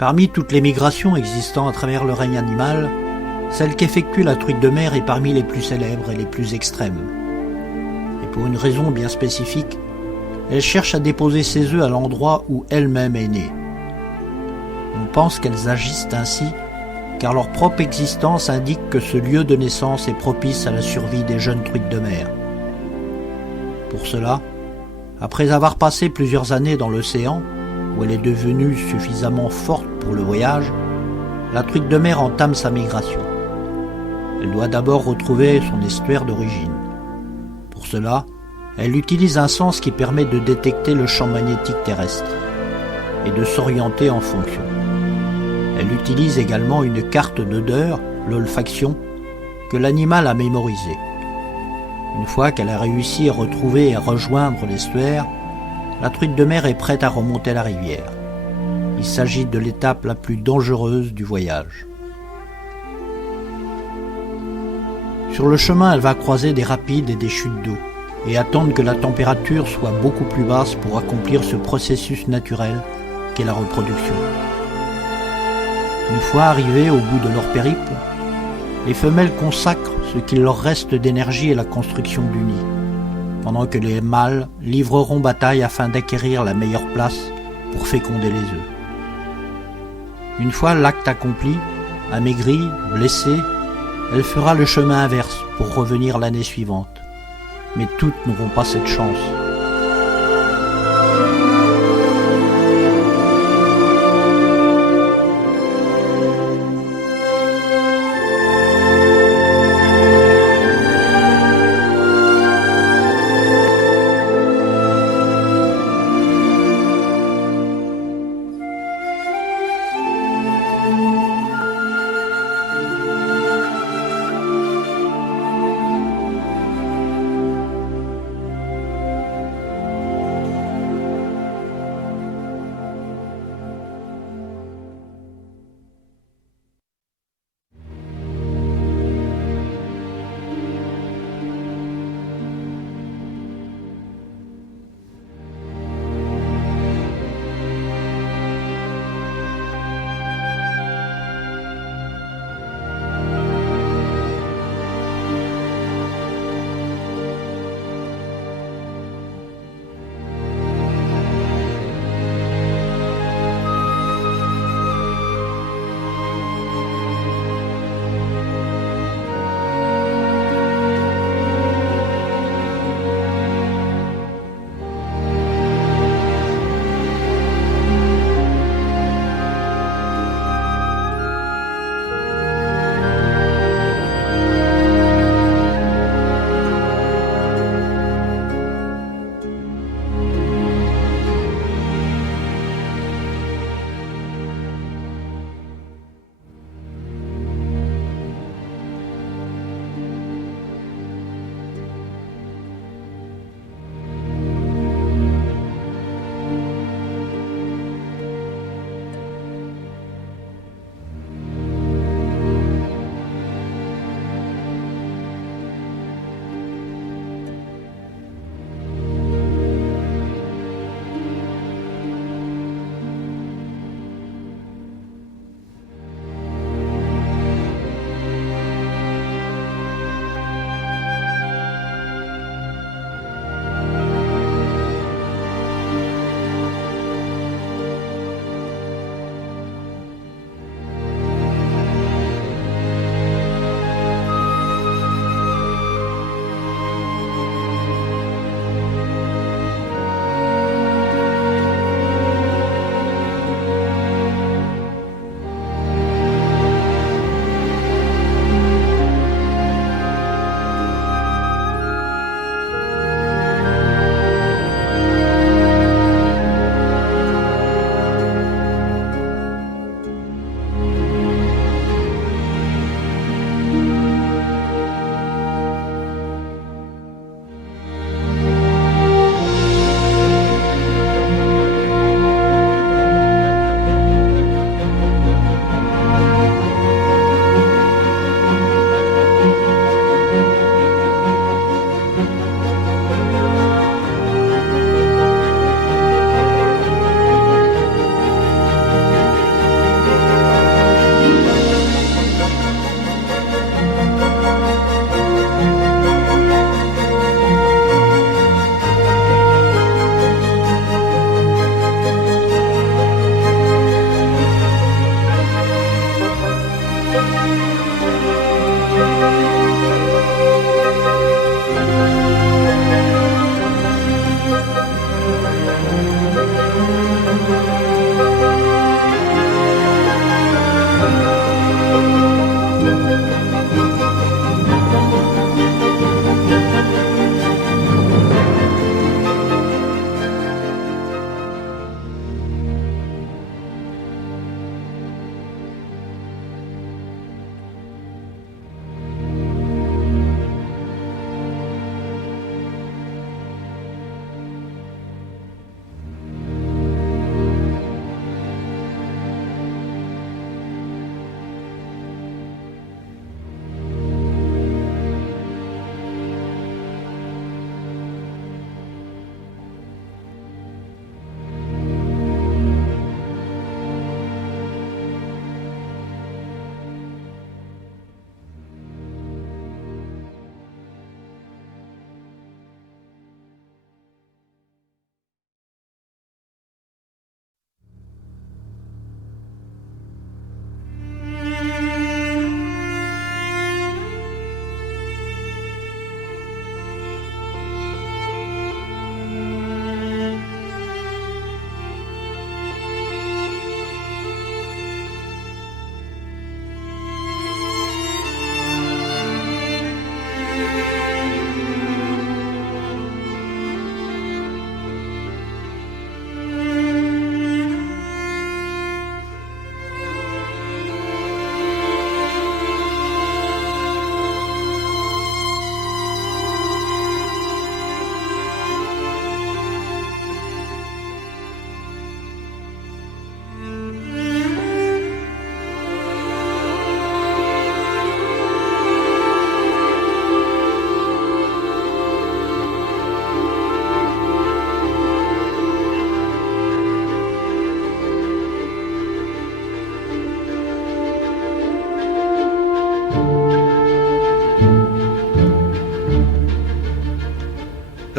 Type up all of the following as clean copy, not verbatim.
Parmi toutes les migrations existant à travers le règne animal, celle qu'effectue la truite de mer est parmi les plus célèbres et les plus extrêmes. Et pour une raison bien spécifique, elle cherche à déposer ses œufs à l'endroit où elle-même est née. On pense qu'elles agissent ainsi car leur propre existence indique que ce lieu de naissance est propice à la survie des jeunes truites de mer. Pour cela, après avoir passé plusieurs années dans l'océan, où elle est devenue suffisamment forte pour le voyage, la truite de mer entame sa migration. Elle doit d'abord retrouver son estuaire d'origine. Pour cela, elle utilise un sens qui permet de détecter le champ magnétique terrestre et de s'orienter en fonction. Elle utilise également une carte d'odeur, l'olfaction, que l'animal a mémorisée. Une fois qu'elle a réussi à retrouver et à rejoindre l'estuaire, la truite de mer est prête à remonter la rivière. Il s'agit de l'étape la plus dangereuse du voyage. Sur le chemin, elle va croiser des rapides et des chutes d'eau et attendre que la température soit beaucoup plus basse pour accomplir ce processus naturel qu'est la reproduction. Une fois arrivées au bout de leur périple, les femelles consacrent ce qu'il leur reste d'énergie à la construction du nid, pendant que les mâles livreront bataille afin d'acquérir la meilleure place pour féconder les œufs. Une fois l'acte accompli, amaigrie, blessée, elle fera le chemin inverse pour revenir l'année suivante. Mais toutes n'auront pas cette chance.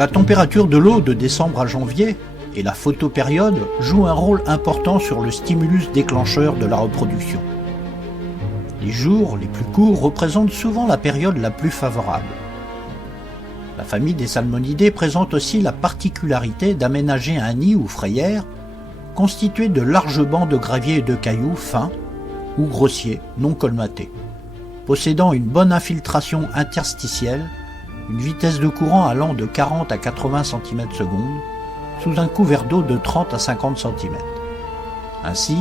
La température de l'eau de décembre à janvier et la photopériode jouent un rôle important sur le stimulus déclencheur de la reproduction. Les jours les plus courts représentent souvent la période la plus favorable. La famille des salmonidés présente aussi la particularité d'aménager un nid ou frayère constitué de larges bancs de gravier et de cailloux fins ou grossiers, non colmatés, possédant une bonne infiltration interstitielle, une vitesse de courant allant de 40 à 80 cm/s, sous un couvert d'eau de 30 à 50 cm. Ainsi,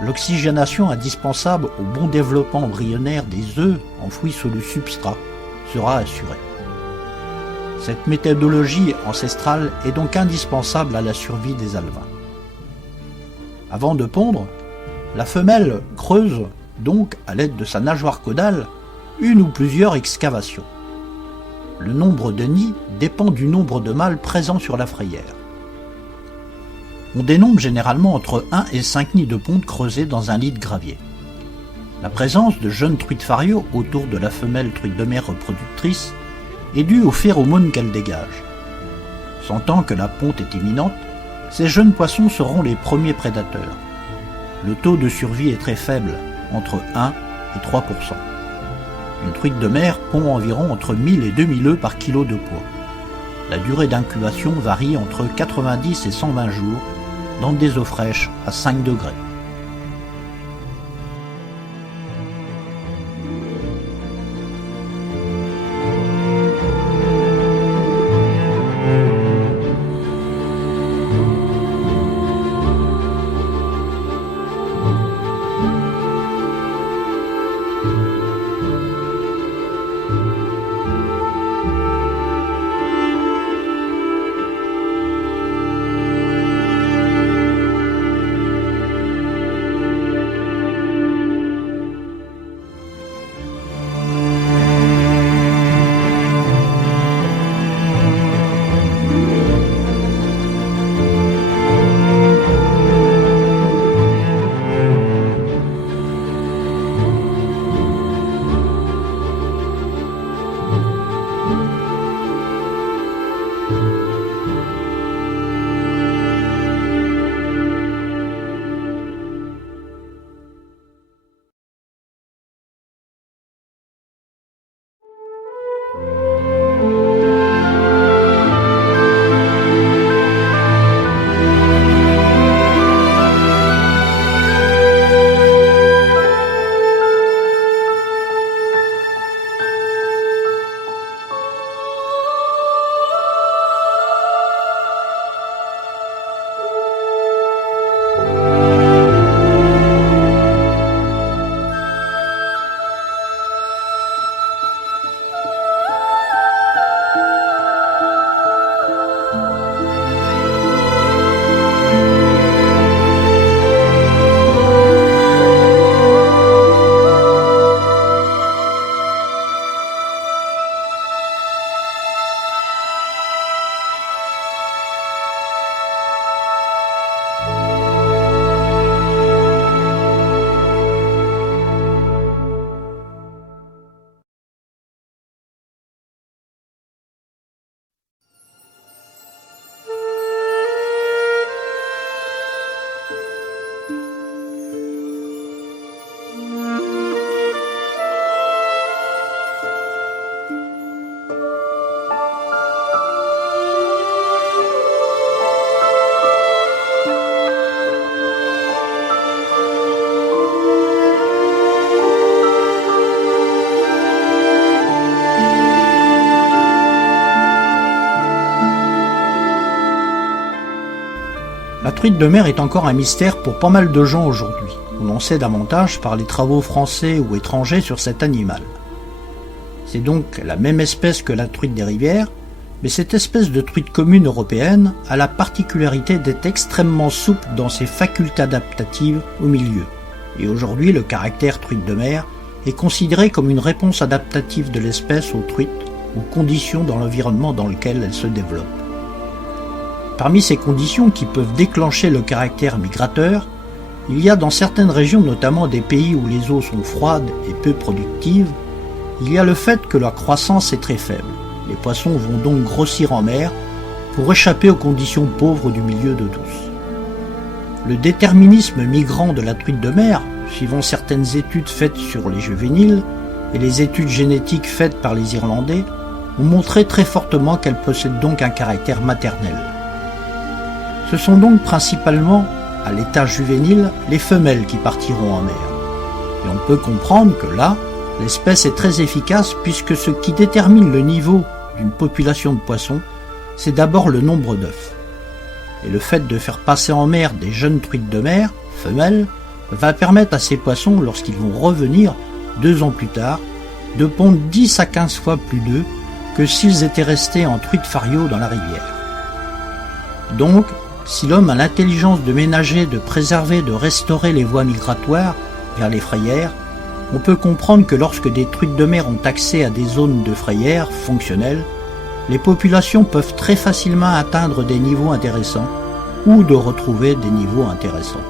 l'oxygénation indispensable au bon développement embryonnaire des œufs enfouis sous le substrat sera assurée. Cette méthodologie ancestrale est donc indispensable à la survie des alevins. Avant de pondre, la femelle creuse donc, à l'aide de sa nageoire caudale, une ou plusieurs excavations. Le nombre de nids dépend du nombre de mâles présents sur la frayère. On dénombre généralement entre 1 et 5 nids de ponte creusés dans un lit de gravier. La présence de jeunes truites farios autour de la femelle truite de mer reproductrice est due aux phéromones qu'elle dégage. Sentant que la ponte est imminente, ces jeunes poissons seront les premiers prédateurs. Le taux de survie est très faible, entre 1 et 3%. Une truite de mer pond environ entre 1000 et 2000 œufs par kilo de poids. La durée d'incubation varie entre 90 et 120 jours dans des eaux fraîches à 5 degrés. La truite de mer est encore un mystère pour pas mal de gens aujourd'hui. On en sait davantage par les travaux français ou étrangers sur cet animal. C'est donc la même espèce que la truite des rivières, mais cette espèce de truite commune européenne a la particularité d'être extrêmement souple dans ses facultés adaptatives au milieu. Et aujourd'hui, le caractère truite de mer est considéré comme une réponse adaptative de l'espèce aux truites, aux conditions dans l'environnement dans lequel elle se développe. Parmi ces conditions qui peuvent déclencher le caractère migrateur, il y a dans certaines régions, notamment des pays où les eaux sont froides et peu productives, il y a le fait que la croissance est très faible. Les poissons vont donc grossir en mer pour échapper aux conditions pauvres du milieu d'eau douce. Le déterminisme migrant de la truite de mer, suivant certaines études faites sur les juvéniles et les études génétiques faites par les Irlandais, ont montré très fortement qu'elle possède donc un caractère maternel. Ce sont donc principalement, à l'état juvénile, les femelles qui partiront en mer. Et on peut comprendre que là, l'espèce est très efficace puisque ce qui détermine le niveau d'une population de poissons, c'est d'abord le nombre d'œufs. Et le fait de faire passer en mer des jeunes truites de mer, femelles, va permettre à ces poissons, lorsqu'ils vont revenir 2 ans plus tard, de pondre 10 à 15 fois plus d'œufs que s'ils étaient restés en truite fario dans la rivière. Donc, si l'homme a l'intelligence de ménager, de préserver, de restaurer les voies migratoires vers les frayères, on peut comprendre que lorsque des truites de mer ont accès à des zones de frayères fonctionnelles, les populations peuvent très facilement atteindre des niveaux intéressants ou de retrouver des niveaux intéressants.